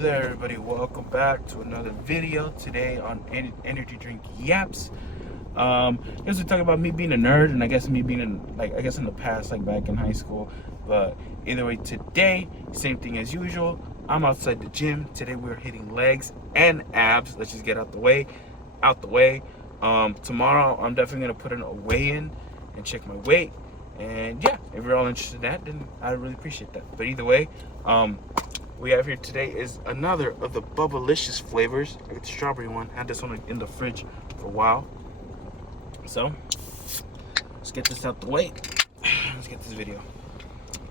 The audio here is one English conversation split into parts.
there, everybody. Welcome back to another video today on energy drink yaps. I guess we're talking about me being a nerd, and I guess me being in the past, like back in high school. But either way, today, same thing as usual. I'm outside the gym. Today we're hitting legs and abs. Let's just get out the way. Tomorrow I'm definitely gonna put in a weigh-in and check my weight. And yeah, if you're all interested in that, then I really appreciate that. But either way, we have here today is another of the Bubblicious flavors. I got the strawberry one. Had this one in the fridge for a while. So let's get this out the way. Let's get this video.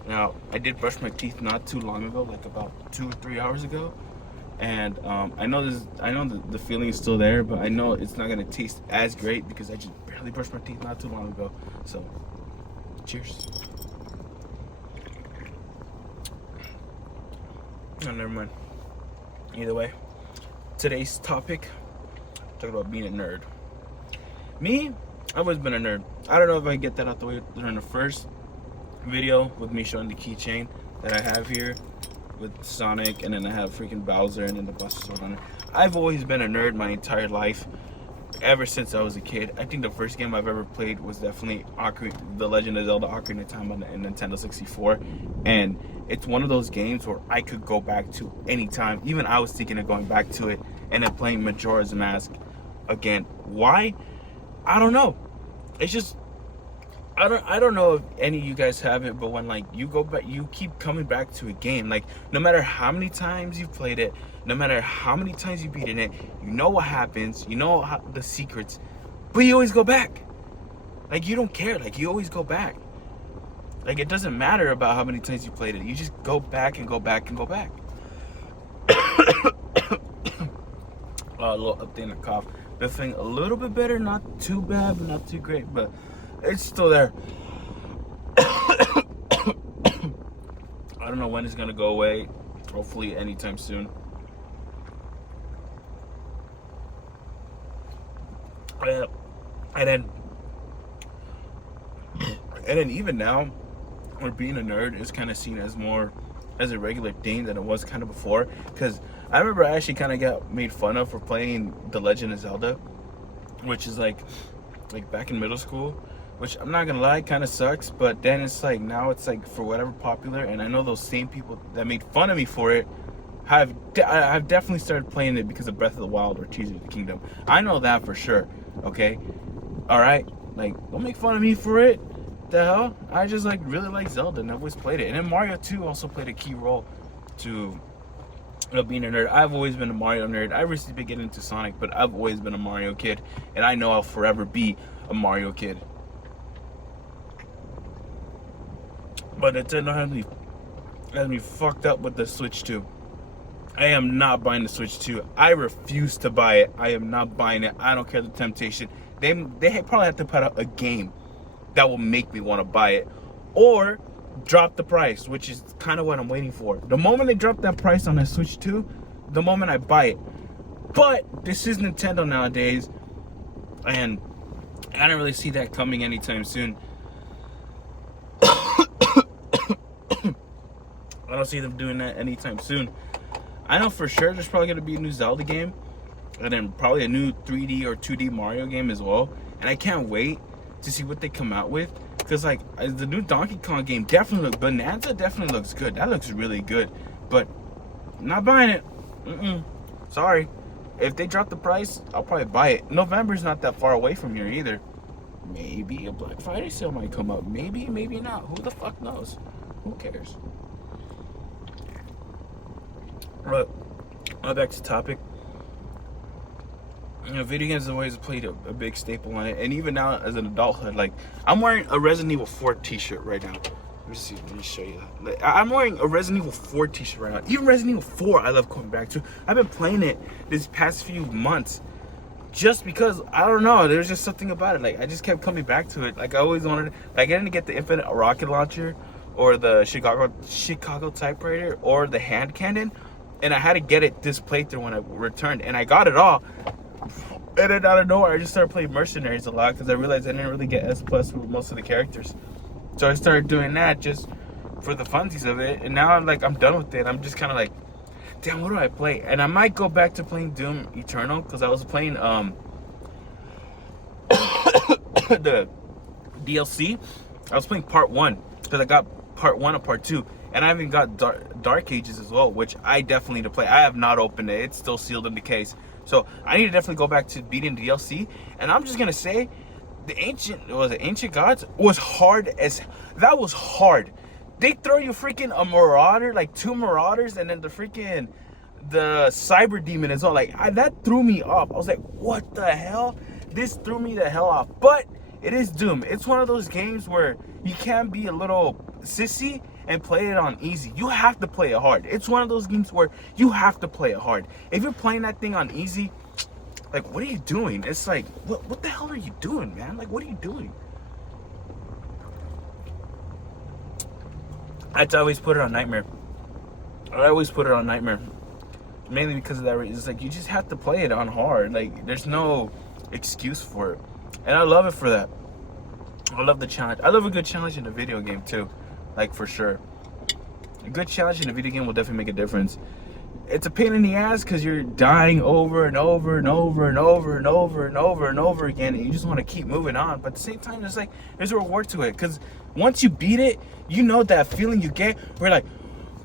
Now, I did brush my teeth not too long ago, like about 2 or 3 hours ago. And I know the feeling is still there, but I know it's not gonna taste as great because I just barely brushed my teeth not too long ago. So cheers. Oh, never mind. Either way, today's topic, talking about being a nerd. Me, I've always been a nerd. I don't know if I get that out the way during the first video with me showing the keychain that I have here with Sonic, and then I have freaking Bowser and then the Buster Sword on it. I've always been a nerd my entire life, ever since I was a kid. I think the first game I've ever played was definitely The Legend of Zelda Ocarina of Time on the Nintendo 64, and it's one of those games where I could go back to anytime. Even I was thinking of going back to it and then playing Majora's Mask again. Why? I don't know. It's just I don't know if any of you guys have it, but when like you go back, you keep coming back to a game. Like no matter how many times you've played it, no matter how many times you've beaten it, you know what happens, you know the secrets, but you always go back. Like you don't care. Like you always go back. Like it doesn't matter about how many times you played it. You just go back and go back and go back. A little update in the cough. Feeling a little bit better, not too bad, but not too great, but it's still there. I don't know when it's gonna go away. Hopefully anytime soon. And then even now, where being a nerd is kind of seen as more as a regular thing than it was kind of before. Because I remember I actually kind of got made fun of for playing The Legend of Zelda, which is like back in middle school, which I'm not gonna lie, kind of sucks. But then it's like now it's like for whatever popular, and I know those same people that made fun of me for it I've definitely started playing it because of Breath of the Wild or Tears of the Kingdom. I know that for sure. Okay, all right, like don't make fun of me for it. The hell, I just like really like Zelda and I've always played it. And then Mario 2 also played a key role to being a nerd. I've always been a Mario nerd. I recently been getting into Sonic, but I've always been a Mario kid, and I know I'll forever be a Mario kid. But Nintendo has me fucked up with the Switch 2. I am not buying the Switch 2. I refuse to buy it. I am not buying it. I don't care the temptation. They probably have to put out a game that will make me want to buy it, or drop the price, which is kind of what I'm waiting for. The moment they drop that price on the Switch 2, the moment I buy it. But this is Nintendo nowadays, and I don't really see that coming anytime soon. I don't see them doing that anytime soon. I know for sure there's probably going to be a new Zelda game, and then probably a new 3D or 2D Mario game as well. And I can't wait to see what they come out with, because like the new Donkey Kong game definitely looks, Bonanza definitely looks good. That looks really good, but I'm not buying it. Sorry. If they drop the price, I'll probably buy it. November's not that far away from here either. Maybe a Black Friday sale might come up. Maybe not. Who the fuck knows? Who cares? But back to topic. You know, video games have always played a big staple on it, and even now as an adulthood, like I'm wearing a Resident Evil 4 t-shirt right now. Let me show you that. Like, I'm wearing a Resident Evil 4 t-shirt right now. Even Resident Evil 4 I love coming back to. I've been playing it this past few months just because, I don't know, there's just something about it. Like I just kept coming back to it. Like I always wanted, like I didn't get the Infinite Rocket Launcher or the Chicago typewriter or the hand cannon, and I had to get it this playthrough when I returned, and I got it all. And then out of nowhere, I just started playing Mercenaries a lot because I realized I didn't really get S+ with most of the characters. So I started doing that just for the funsies of it, and now I'm done with it. I'm just kind of like, damn, what do I play? And I might go back to playing Doom Eternal because I was playing the DLC. I was playing part 1 because I got part 1 and part 2, and I even got Dark Ages as well, which I definitely need to play. I have not opened it; it's still sealed in the case. So I need to definitely go back to beating the DLC. And I'm just gonna say, the Ancient Gods was hard as that was hard. They throw you freaking a Marauder, like 2 Marauders, and then the Cyber Demon as well. Like that threw me off. I was like, what the hell? This threw me the hell off. But it is Doom. It's one of those games where you can't be a little sissy and play it on easy. You have to play it hard. It's one of those games where you have to play it hard. If you're playing that thing on easy, like, what are you doing? It's like, what the hell are you doing, man? Like, what are you doing? I always put it on Nightmare. I always put it on Nightmare. Mainly because of that reason. It's like, you just have to play it on hard. Like, there's no excuse for it. And I love it for that. I love the challenge. I love a good challenge in a video game, too. Like, for sure. A good challenge in a video game will definitely make a difference. It's a pain in the ass because you're dying over and over and over and over and over and over and over again, and you just want to keep moving on. But at the same time, it's like, there's a reward to it, because once you beat it, you know that feeling you get where, like,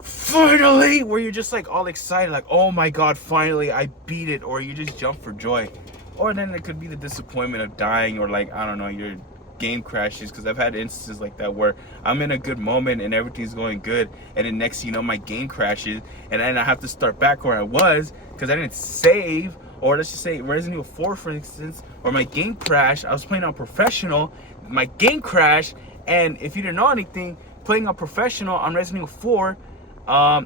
finally, where you're just like all excited, like, oh my god, finally I beat it, or you just jump for joy. Or then it could be the disappointment of dying, or like, I don't know, your game crashes, because I've had instances like that where I'm in a good moment and everything's going good, and then next thing you know, my game crashes, and then I have to start back where I was because I didn't save. Or let's just say Resident Evil 4, for instance, or my game crashed. I was playing on professional, my game crashed, and if you didn't know anything, playing on professional on Resident Evil 4,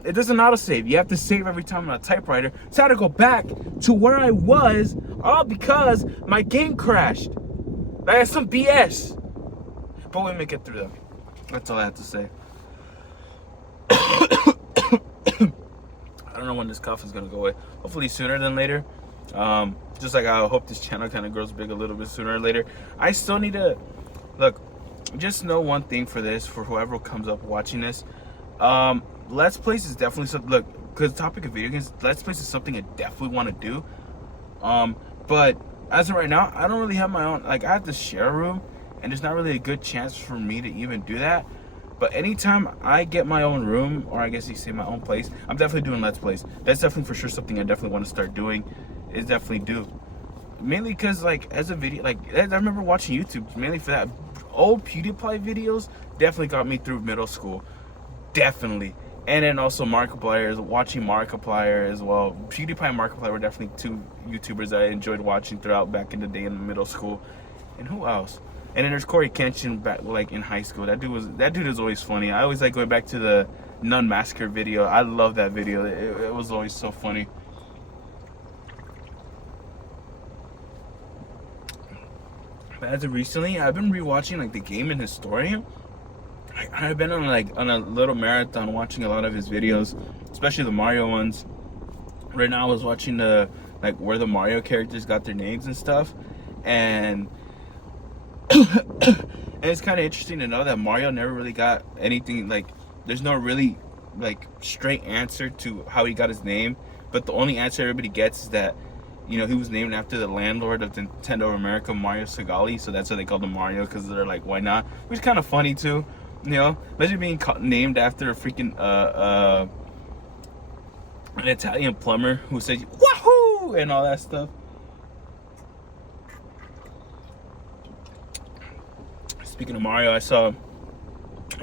it doesn't autosave. You have to save every time on a typewriter. So I had to go back to where I was, all because my game crashed. That's some BS. But we make it through though. That's all I have to say. I don't know when this cough is gonna go away. Hopefully sooner than later. Just like I hope this channel kind of grows big a little bit sooner or later. I still need to look. Just know one thing for this, for whoever comes up watching this. Let's Plays is definitely something. Look, because the topic of video games, Let's Plays is something I definitely want to do. But as of right now, I don't really have my own. Like, I have to share a room, and there's not really a good chance for me to even do that. But anytime I get my own room, or I guess you say my own place, I'm definitely doing Let's Plays. That's definitely for sure something I definitely want to start doing. Is definitely do. Mainly because, like, as a video, like, I remember watching YouTube mainly for that. Old PewDiePie videos definitely got me through middle school. Definitely. And then also Markiplier, watching Markiplier as well. PewDiePie and Markiplier were definitely 2 YouTubers that I enjoyed watching throughout back in the day in middle school. And who else? And then there's Corey Kenshin back like in high school. That dude is always funny. I always like going back to the Nun Massacre video. I love that video. It was always so funny. But as of recently, I've been rewatching like the Game and Historian. I've been on a little marathon watching a lot of his videos, especially the Mario ones. Right now I was watching the where the Mario characters got their names and stuff, and and it's kind of interesting to know that Mario never really got anything, like there's no really straight answer to how he got his name, but the only answer everybody gets is that, you know, he was named after the landlord of Nintendo of America, Mario Segale, so that's why they called him Mario, because they're like, why not? Which is kind of funny too. You know, imagine being named after a freaking an Italian plumber who said "wahoo" and all that stuff. Speaking of Mario, I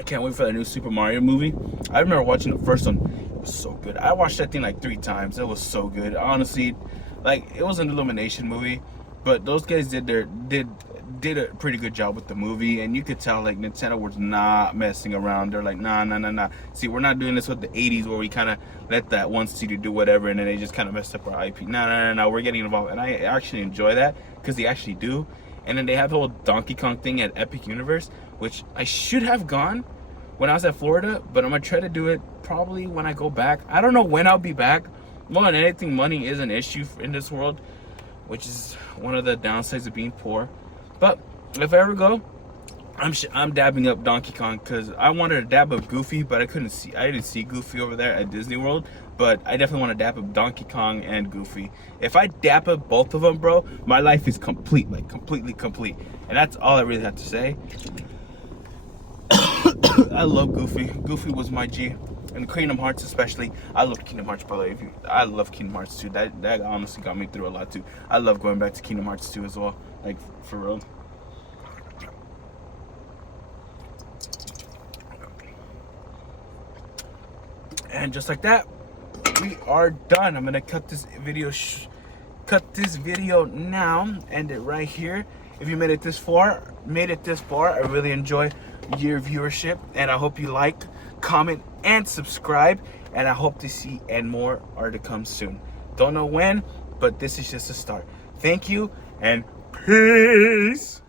can't wait for that new Super Mario movie. I remember watching the first one. It was so good. I watched that thing like 3 times. It was so good. Honestly, like, it was an Illumination movie, but those guys did a pretty good job with the movie, and you could tell like Nintendo was not messing around. They're like, nah. See, we're not doing this with the 80s where we kind of let that one studio do whatever, and then they just kind of messed up our IP. No, we're getting involved, and I actually enjoy that because they actually do. And then they have the whole Donkey Kong thing at Epic Universe, which I should have gone when I was at Florida, but I'm gonna try to do it probably when I go back. I don't know when I'll be back. More than anything, money is an issue in this world, which is one of the downsides of being poor. But if I ever go, I'm dabbing up Donkey Kong, because I wanted to dab up Goofy, but I didn't see Goofy over there at Disney World. but I definitely want to dap up Donkey Kong and Goofy. If I dap up both of them, bro, my life is complete, like completely complete. And that's all I really have to say. I love Goofy. Goofy was my G. And Kingdom Hearts especially. I love Kingdom Hearts, by the way. I love Kingdom Hearts 2. That honestly got me through a lot too. I love going back to Kingdom Hearts 2 as well. Like, for real. And just like that, we are done. I'm gonna cut this video now, end it right here. If you made it this far, I really enjoy your viewership, and I hope you like, comment, and subscribe. And I hope to see and more are to come soon. Don't know when, but this is just a start. Thank you and peace.